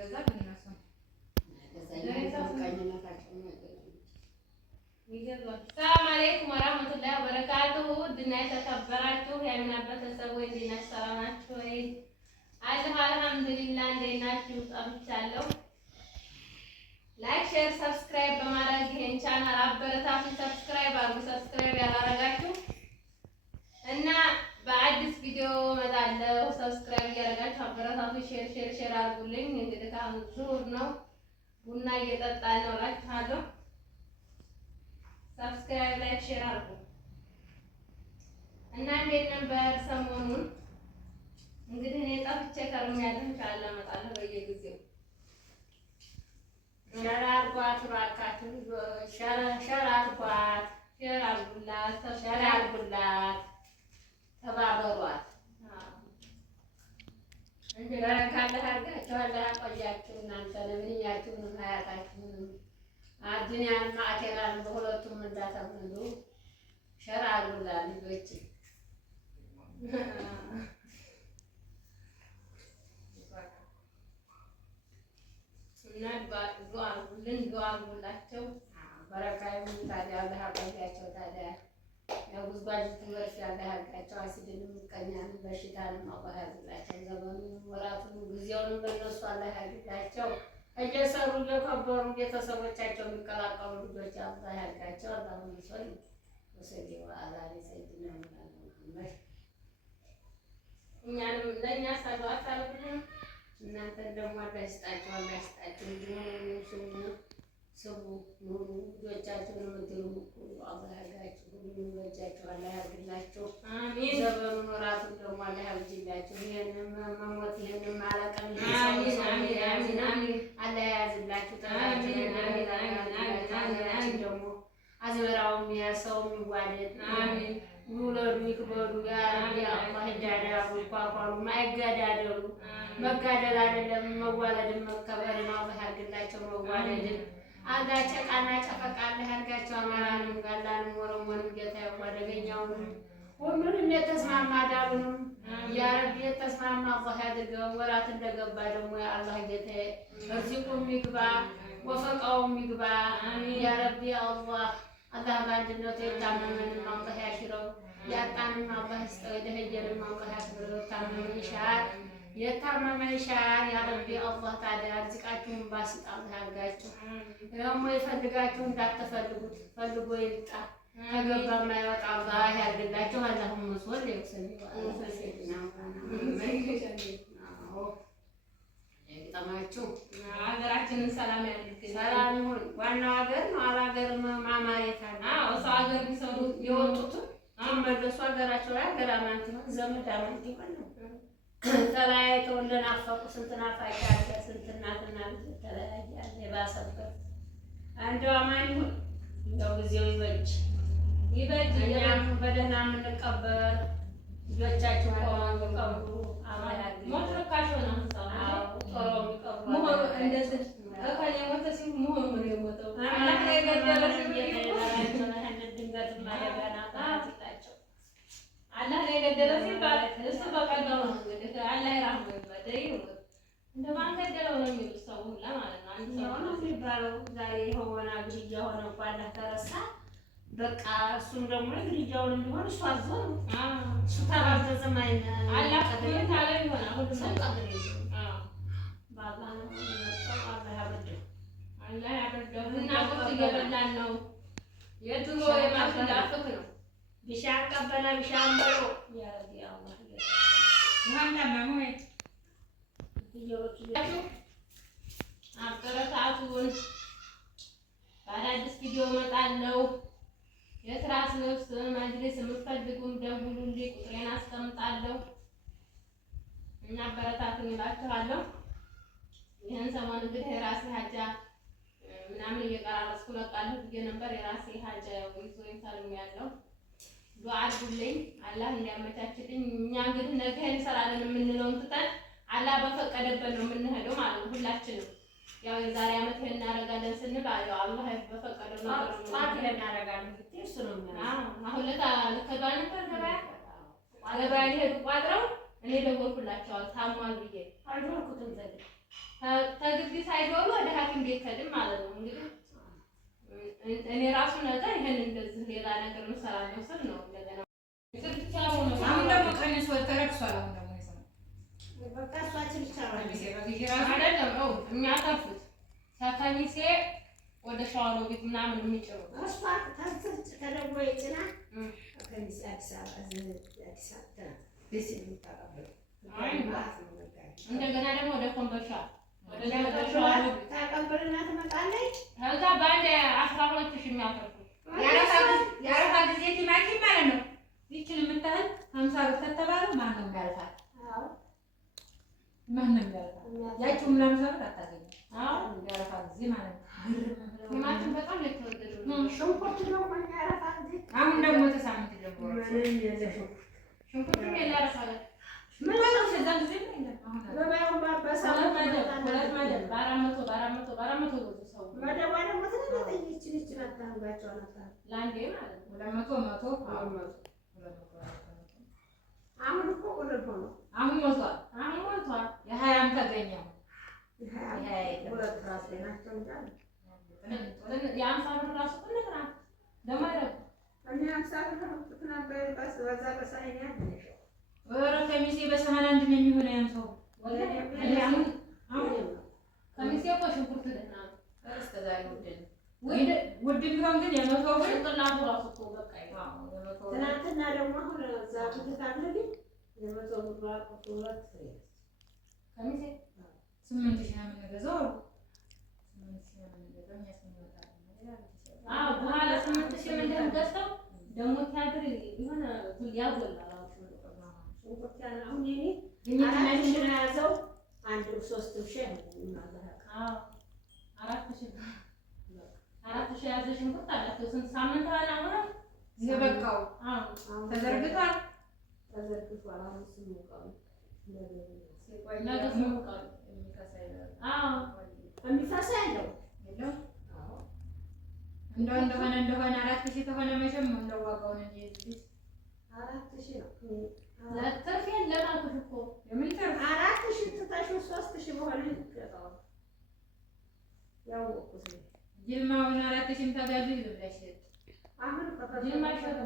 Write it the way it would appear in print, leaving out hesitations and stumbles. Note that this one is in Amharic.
ገዛ ከነሱ ሰላም አለይኩም ወራህመቱላሂ ወበረካቱሁ። ውድና የተከበራችሁ የአሚና ቤተሰቦች እንዴት ናችሁ? ሰላም ናችሁ ወይ? አለሁ አልሐምዱሊላህ። እንዴት ናችሁ? ጠፍቻለሁ። ላይክ፣ ሼር፣ ሰብስክራይብ በማድረግ ይሄን ቻናል አበረታቱ። ሰብስክራይብ አድርጉ። ሰብስክራይብ ያላረጋችሁ እና በአዲስ ቪዲዮ እመጣለሁ። ሰብስክራይብ እያደረጋችሁ አበረታቱ። ሼር አድርጉልኝ። እንግዲህ ከአሁን ዙር ነው ቡና እየጠጣን ነው እላችኋለሁ። ሰብስክራይብ ላይክ ሼር አድርጉ እና እንዴት ነበር ሰሞኑን? እንግዲህ እኔ ጠፍቼ ከርሜያለሁ። ኢንሻአላህ እመጣለሁ በየጊዜው። ሸር አድርጓት እባካችሁ፣ ሸር አድርጓት፣ ሼር አድርጉላት፣ ሸር አድርጉላት፣ ተባበሯት። በረካለ አድርጋችሁ አላህ ያቆያችሁ። እናንተንም እኛችሁንም ሀያታችሁንም አዱንያንም አኼራንም በሁለቱም እንዳተምሉ ሸር አድርጉላት ልጆች። እና ዱዓ አድርጉልን፣ ዱዓ አድርጉላቸው። በረካዩ ታዲያ አላህ ያቆያቸው። ታዲያ ያው ጉዝጓዝ ትምህርት ያለ ያርጋቸው። አሲድንም ምቀኛንም በሽታንም አላህ ያዝላቸው። ዘመኑን ወራቱን ጊዜውንም በእነሱ አላህ ያዝላቸው። እየሰሩ እየከበሩ ቤተሰቦቻቸው የሚቀላቀሉ ልጆች አላህ ያርጋቸው። አላሁን ሶል ወሰዲ ወአላሊ ሰይድና ሙሐመድ እኛንም ለእኛ ሰዷት አልኩኝ። እናንተን ደግሞ አላህ ይስጣቸው፣ አላህ ይስጣቸው። እንዲሁ ስቡ ኑሩ። ልጆቻቸውን የምትሉም ሁሉ አላህ ያርጋቸው። ሁሉንም በእጃቸው አላህ ያርግላቸው። አሚን። ዘመኑን ወራቱን ደግሞ አላህ ያብጅላቸው። ይሄንን መሞት ይሄንን ማለቀም አሚን አሚን አሚን አሚን አላህ ያዝላችሁ። አሚን አሚን አሚን አሚን ደግሞ አዝመራውም የሰውም ይዋደድ። አሚን። ይውለዱ ይክበዱ። ያ ረቢ አላህ ይዳዳሉ፣ ይኳኳሉ፣ ማይገዳደሉ። መጋደል አይደለም መዋለድን መከበርን አላህ ያርግላቸው። መዋለድን አላህ ጨቃና ጨፈቃ አላህ ያርጋቸው። አማራንም ጋላንም ወረሞንም ጌታ ያጓደገኛውንም ሁሉንም የተስማማ ዳሩንም ያ ረቢ የተስማማ አላህ ያድርገው። ወራት እንደገባ ደግሞ ያ አላህ ጌታ እርዚቁም ይግባ ወፈቃውም ይግባ። ያ ረቢ አላህ በአንድነቱ የታመመንም አላህ ያሽረው፣ ያጣንም አላህ ይስጠው፣ የደኸየንም አላህ ያክብረው። የታመመን ይሻር የታመመ ይሻር። ያ ረቢ አላህ ታዲያ ርዝቃችሁን ባስጣ አላህ ያርጋችሁ። ደግሞ የፈልጋችሁ እንዳትፈልጉት ፈልጎ ይልጣ ተገባ ማይወጣ አላህ ያርግላችሁ። አላሁም መስወል ይወሰድና ጠማችሁ ሀገራችንን ሰላም ያድርግልን። ሰላም ይሁን። ዋናው ሀገር ነው። አላገር ማማየት አለ። ሰው ሀገር ቢሰሩ የወጡትን ሲመለሱ ሀገራቸው ላይ ሀገር አማንት ነው፣ ዘመድ አማንት ይሆን ነው። ተለያይተው እንደናፈቁ ስንት ናፋቂ አለ፣ ስንት እናትና ልጅ ተለያየ የባሰበት። እንደው አማን ይሁን። እንደው ጊዜው ይበጅ ይበጅ። እኛም በደህና የምንቀበር ልጆቻችን ቀብሩ አማን ያድርግ። ሞት ርካሽ ሆነ። እንደዚህ እከሌ ሞተ ሲሉ መሆኑ ነው የሞተው። አላህ የገደለ ሲሉ አላህ የገደለ ሲባል እሱ በቀደው ነው እንግዲህ አላህ ይራህመው ይበደይ እንደማን ገደለው ነው የሚሉት ሰው ሁላ ማለት ነው። አንድ ሰው ነው የሚባለው። ዛሬ የሆነ ግድያ ሆነ እኮ አላህ ተረሳ። በቃ እሱም ደግሞ ግድያውን እንዲሆን እሱ አዞ ነው። እሱ ተባበዘ ማይነ አላህ ቀደም ታለ ይሆናል ሁሉ ሰው አላህ ያበደው እና ቁርጥ እየበላን ነው። የድሮ የማፍላፍክ ነው። ቢሻን ቀበለ ቢሻን በሎ ያ ረቢ አላህ አበረታቱን። በአዳዲስ ቪዲዮ እመጣለሁ። የትራስ ልብስ መጅሊስ የምትፈልጉም ደውሉልኝ፣ ቁጥሬን አስቀምጣለሁ እና አበረታቱን እላችኋለሁ። ይህን ሰሞን እንግዲህ የራሴ ሀጃ ምናምን እየቀራረስኩ ለቃለሁ ብዬ ነበር። የራሴ ሀጃ ይዞኝ ታልሜያለሁ። ዱዓ አድርጉልኝ አላህ እንዲያመቻችልኝ። እኛ እንግዲህ ነገ እንሰራለን የምንለውን ትተን አላህ በፈቀደበት ነው የምንሄደው ማለት ነው። ሁላችንም ያው የዛሬ ዓመት ይሄን እናደርጋለን ስንል ያው አላህ በፈቀደው ነው እናደርጋለን። እሱ ነው አሁን ለከዷ ነበር ገበያ ሊሄዱ ቋጥረው እኔ ደወልኩላቸዋል ታሟል ብዬ አልደወልኩትም። መስጊድ ሳይገቡ ወደ ሐኪም ቤት ከድም ማለት ነው። እንግዲህ እኔ ራሱ ነገ ይሄን እንደዚህ ሌላ ነገር እንሰራለን ስል ነው እንደገና ብቻ ሆነ። አሁን ደግሞ ቀንሶ ተረክሷል። አሁን ደግሞ ይሰማል በቃ እሷችን ይቻላል አይደለም ነው የሚያተርፉት ከከሚሴ ወደ ሸዋሮ ቤት ምናምን የሚጭሩ እሷ ታንተች ከደሞ ይጭና ከሚሴ አዲስ አበባ ደስ የሚታቀበል እንደገና ደግሞ ወደ ኮምቦልቻ ታቀበልና ትመጣለች። ከዛ በአንድ 12,000 የሚያተርፉ የአረፋ ጊዜ ቲማቲም ማለት ነው። ይችን የምታህል 50 ብር ከተባለ ማነው የሚያልፋት? ማነው የሚያልፋት? ያቺው ምናምን ሰብር አታገኝም። የአረፋ ጊዜ ማለት ነው። ቲማቲም በጣም የተወደደ ነው። ሽንኩርት ነው የአረፋ ጊዜ። አሁን ደግሞ ተሳምንት ጀምሮ ሽንኩርት የለአረፋ ምን ማለት ነው? እዛም ጊዜ ነው የለም። አሁን ገበያው በሰው ማለት 400 ሰው መደባ ደግሞ ትንሽ ይችን አታንጋቸው ነበር ለአንዴ ማለት ነው 200 አሁን እኮ ወለድ ሆኖ አሁን ሞቷል። የ20 ተገኘ ሁለት ራስ ናቸው እንጂ የ50 ብር ራሱ ትልቅ ናት። ደግሞ አይደለም እኔ 50 ብር ነበር በዛ በሳይን ያለሽ ወረ ከሚሴ በሰሃን አንድ ነው የሚሆነው ያን ሰው አሁን ከሚሴ እኮ ሽንኩርት ደህና ነው። እስከ ዛሬ ውድ ቢሆን ግን የመቶ ብር ጥላቱ ራሱ እኮ በቃ ትናንትና ደግሞ አሁን እዛ ከተታለኝ የመቶ ብር ሁለት ፍሬ ከሚሴ 8,000 ነው የምንገዛው። 8,000 ነው የምንገዛው። እኛ ስንመጣ በኋላ 8,000 ምን እንደምገዛው ደግሞ ታድር የሆነ ያጎላል። አሁን የኔ አራት ሺህ ነው ያዘው። አንዱ 3,000 ነው ማለት ነው። 4,000 ያዘ ሽንኩርት አላት። ስንት ሳምንት አሁን የበቃው ተዘርግቷል። አሁን ስሙቃው የሚፈሳ ያለው እንደሆነ 4,000 ተሆነ መቼም እንደው ዋጋውን እንጂ 4,000 ነው ለትርፍ የለም አልኩሽ እኮ የምን ትርፍ 4,000 ትታሽው 3,000 በኋላ ይቀጣው ያወቁት ጅልማውን 4,000 ታጋዙ ይብላሽ አሁን ጅልማ ይሸጡ